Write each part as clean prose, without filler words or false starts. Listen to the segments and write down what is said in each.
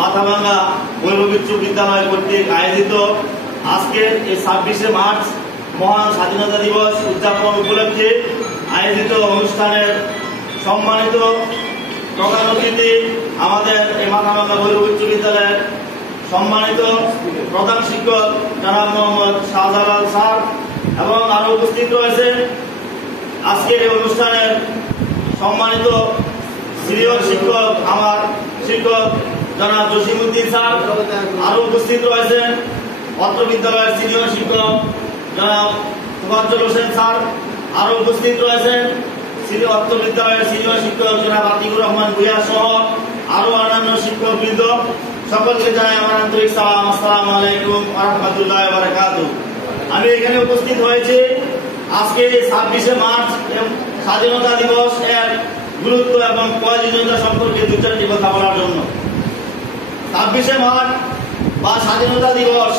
মাথাভাঙ্গা ভৈরব উচ্চ বিদ্যালয় কর্তৃক আয়োজিত আজকের এই 26শে মার্চ মহান স্বাধীনতা দিবস উদযাপন উপলক্ষে আয়োজিত অনুষ্ঠানের সম্মানিত প্রধান অতিথি আমাদের এই মাথাভাঙ্গা ভৈরব উচ্চ বিদ্যালয়ের সম্মানিত প্রধান শিক্ষক জনাব মোহাম্মদ শাহজালাল স্যার এবং আরো উপস্থিত রয়েছেন আজকের এই অনুষ্ঠানের সম্মানিত সিনিয়র শিক্ষক আমার শিক্ষক জনাব জসিমউদ্দিন স্যার, আরো উপস্থিত রয়েছেন অত্র বিদ্যালয়ের সিনিয়র শিক্ষক জনাব তোফাজ্জল হোসেন স্যার, আরো উপস্থিত রয়েছেন অত্র বিদ্যালয়ের সিনিয়র শিক্ষক জনাব আতিকুর রহমান ভূঁইয়া সহ আরো অন্যান্য শিক্ষকবৃন্দ, সকলকে জানাই আমার আন্তরিক সালাম। আসসালামু আলাইকুম ওয়া রাহমাতুল্লাহি ওয়া বারাকাতুহু। আমি এখানে উপস্থিত হয়েছি আজকে 26শে মার্চ স্বাধীনতা দিবস এর গুরুত্ব এবং প্রয়োজনীয়তা সম্পর্কে দু চারটি কথা বলার জন্য। 26শে মার্চ বা স্বাধীনতা দিবস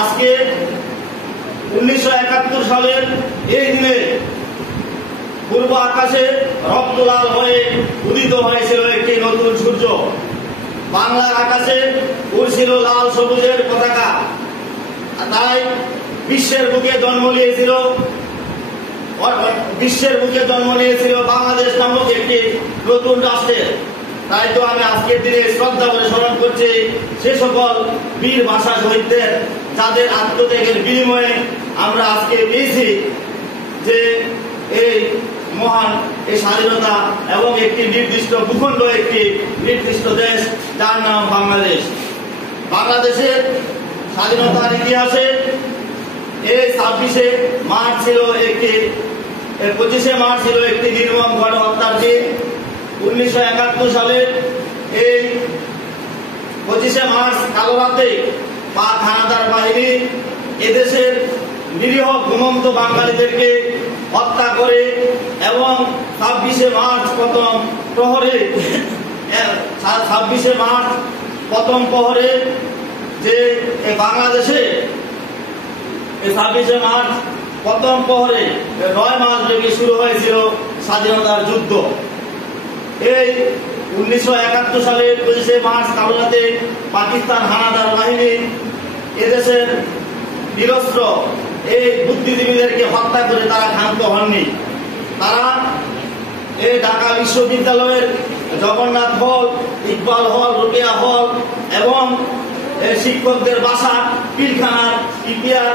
আজকে 1971 সালের এই দিনে পূর্ব আকাশে রক্তলাল হয়ে উদিত হয়েছিল একটি নতুন সূর্য। বাংলার আকাশে উড়ছিল লাল সবুজের পতাকা। তাই বিশ্বের বুকে জন্ম নিয়েছিল বাংলাদেশ নামক একটি নতুন রাষ্ট্রের। তাই তো আমি আজকের দিনে শ্রদ্ধা করে স্মরণ করছি সে সকল বীর ভাষা শহীদদের, যাদের আত্মত্যাগের বিনিময়ে আমরা আজকে পেয়েছি যে এই মহান এই স্বাধীনতা এবং একটি নির্দিষ্ট ভূখণ্ড, একটি নির্দিষ্ট দেশ যার নাম বাংলাদেশ। বাংলাদেশের স্বাধীনতার ইতিহাসে এই 26শে মার্চ ছিল একটি 25শে মার্চ ছিল একটি নির্মম গণহত্যার দিন। 1971 সালে এই 25শে মার্চ কালো রাতে পাক হানাদার বাহিনী এদেশের নিরীহ ঘুমন্ত বাঙালিদেরকে হত্যা করে এবং 26শে মার্চ প্রথম প্রহরে যে বাংলাদেশে 26শে মার্চ প্রথম প্রহরে 9 মাস ব্যাপী শুরু হয়েছিল স্বাধীনতার যুদ্ধ। এই 1971 সালের 25শে মার্চ কালো রাতে পাকিস্তান হানাদার বাহিনী এদেশের নিরস্ত্র এই বুদ্ধিজীবীদেরকে হত্যা করে তারা ক্ষান্ত হননি। তারা এই ঢাকা বিশ্ববিদ্যালয়ের জগন্নাথ হল, ইকবাল হল, রোকেয়া হল এবং শিক্ষকদের বাসা, পিলখানার ইপিআর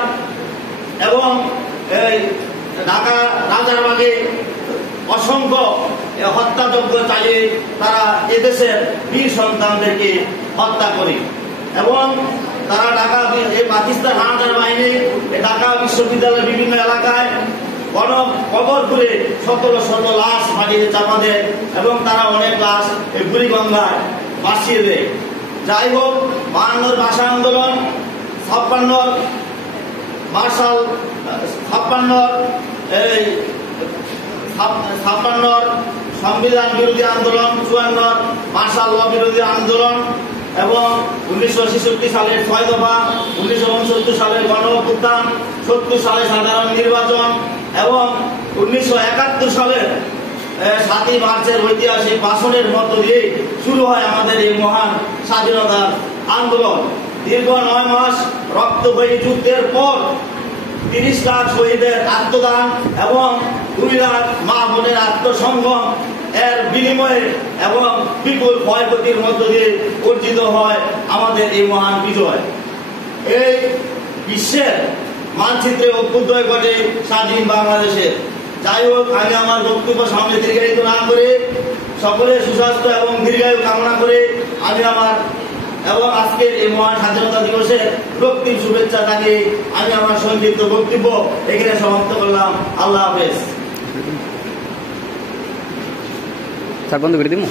এবং এই ঢাকা রাজারবাগে অসংখ্য হত্যাযজ্ঞ চালিয়ে তারা এদেশের বীর সন্তানদেরকে হত্যা করে এবং তারা পাকিস্তান হানাদার বাহিনী ঢাকা বিশ্ববিদ্যালয়ের বিভিন্ন এলাকায় কবর করে শত লাশ মাটিতে চাপা দেয় এবং তারা অনেক লাশ বুড়িগঙ্গায় ভাসিয়ে দেয়। যাই হোক, 52 ভাষা আন্দোলন, 56 সংবিধান বিরোধী আন্দোলন, 54 মার্শাল ল বিরোধী আন্দোলন এবং 1966 সালের 6 দফা, 1969 সালের গণঅভ্যুত্থান, 70 সালে সাধারণ নির্বাচন এবং 1971 সালের 7ই মার্চের ঐতিহাসিক ভাষণের মধ্য দিয়ে শুরু হয় আমাদের এই মহান স্বাধীনতার আন্দোলন। দীর্ঘ 9 মাস রক্তবয়ী যুদ্ধের পর 30 লাখ শহীদের আত্মদান এবং 2 লাখ মা বোনের আত্মসংগম এর বিনিময়ে এবং বিপুল ক্ষয়ক্ষতির মধ্য দিয়ে অর্জিত হয় আমাদের এই মহান বিজয়। এই বিশ্বের মানচিত্রে অভ্যুদয় ঘটে স্বাধীন বাংলাদেশের। যাই হোক, আমি আমার বক্তব্য সামনে দীর্ঘায়িত না করে সকলের সুস্বাস্থ্য এবং দীর্ঘায়ু কামনা করে আমি আমার এবং আজকের এই মহান স্বাধীনতা দিবসের রক্তিম শুভেচ্ছা জানিয়ে আমি আমার সংক্ষিপ্ত বক্তব্য এখানে সমাপ্ত করলাম। আল্লাহ হাফেজ। বন্ধ করে দিব।